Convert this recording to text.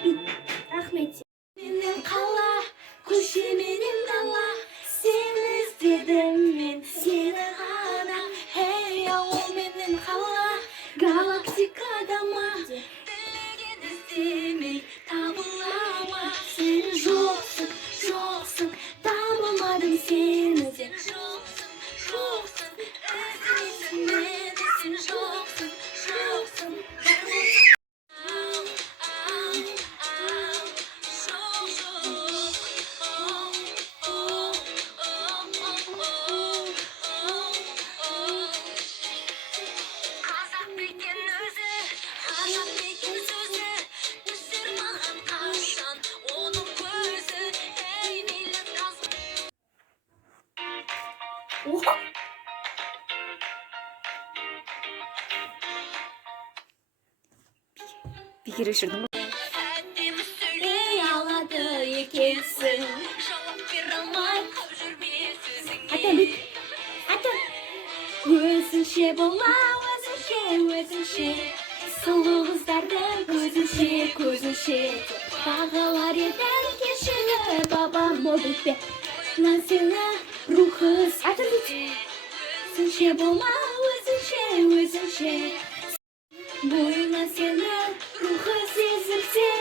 Рахмет. Менің қала, көше менің дала, сені іздедім мен, сені ғана. Ей, ауыл менің қала, галактикада ма, тілеген іздемей табыла ма? Сен жоқсың, жоқсың, табылмадым сені де. Жоқсың, жоқсың, іздемейсің мені, сен жоқсың, жоқсың, Bir kere üşürdüm. Kendimi söyley aladı екенсің. Жауап бере алмай жүрме сөзіңе. Ата. Өзіңше бола, өзіңше. Сұлу қыздардың көзінше. Бағалар едім кешегі бабам болып бе. Мен сені рухыз. Өзіңше бола, өзіңше. Бойына сені рухы сезімсе.